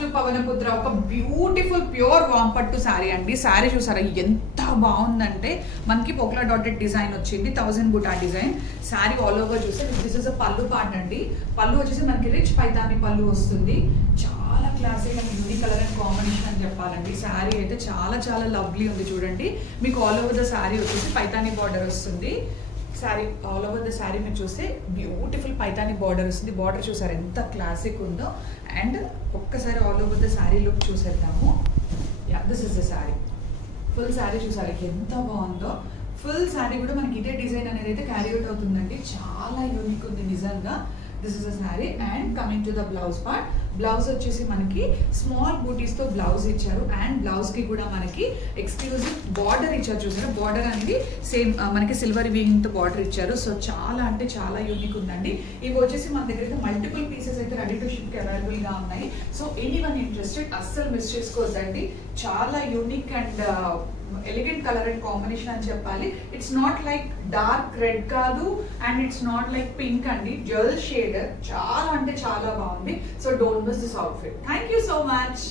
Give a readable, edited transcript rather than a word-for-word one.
To Pawanputra. ఒక beautiful pure వామ్ పట్టు శారీ అండి. శారీ చూసారా ఎంత బాగుందంటే మనకి పోక్లా డాటెడ్ డిజైన్ వచ్చింది, 1000 బుటా డిజైన్. శారీ ఆల్ ఓవర్ చూస్తే దిస్ ఇస్ అ పళ్ళు పార్ట్ అండి. పళ్ళు వచ్చేసి మనకి రిచ్ పైతాని పళ్ళు వస్తుంది. చాలా classic and unique colour and combination అని చెప్పాలండి. శారీ అయితే చాలా చాలా లవ్లీ ఉంది చూడండి. మీకు ఆల్ ఓవర్ ద శారీ వచ్చేసి పైతాని బార్డర్ వస్తుంది. Sari all over the sari మీరు చూస్తే బ్యూటిఫుల్ పైతాని బార్డర్ వస్తుంది. బార్డర్ చూసారు ఎంత క్లాసిక్ ఉందో. అండ్ ఒక్కసారి all over the sari look చూసేద్దాము. Yeah, this is the sari. Full sari చూసారు ఎంత బాగుందో. ఫుల్ శారీ కూడా మనకి ఇదే డిజైన్ అనేది అయితే క్యారీ అవుట్ అవుతుందండి. చాలా యూనిక్ ఉంది నిజంగా. This is a sari. And coming to the blouse part. Blouse వచ్చేసి మనకి స్మాల్ బూటీస్తో బ్లౌజ్ ఇచ్చారు. అండ్ బ్లౌజ్కి కూడా మనకి ఎక్స్క్లూజివ్ బార్డర్ ఇచ్చారు. చూసారా బార్డర్ అనేది సేమ్ మనకి సిల్వర్ వీవింగ్తో బార్డర్ ఇచ్చారు. సో చాలా అంటే చాలా యూనిక్ ఉందండి. ఇవి వచ్చేసి మన దగ్గర అయితే మల్టిపుల్ పీసెస్ అయితే రెడీ టు షిప్కి అవైలబుల్గా ఉన్నాయి. సో ఎనీవన్ ఇంట్రెస్టెడ్ అస్సలు మిస్ చేసుకోవద్దండి. చాలా unique and elegant colour and combination అని చెప్పాలి. It's not like dark red కాదు and it's not like pink అండి. జెల్ షేడ్ చాలా అంటే చాలా బాగుంది. So don't miss this outfit. Thank you so much.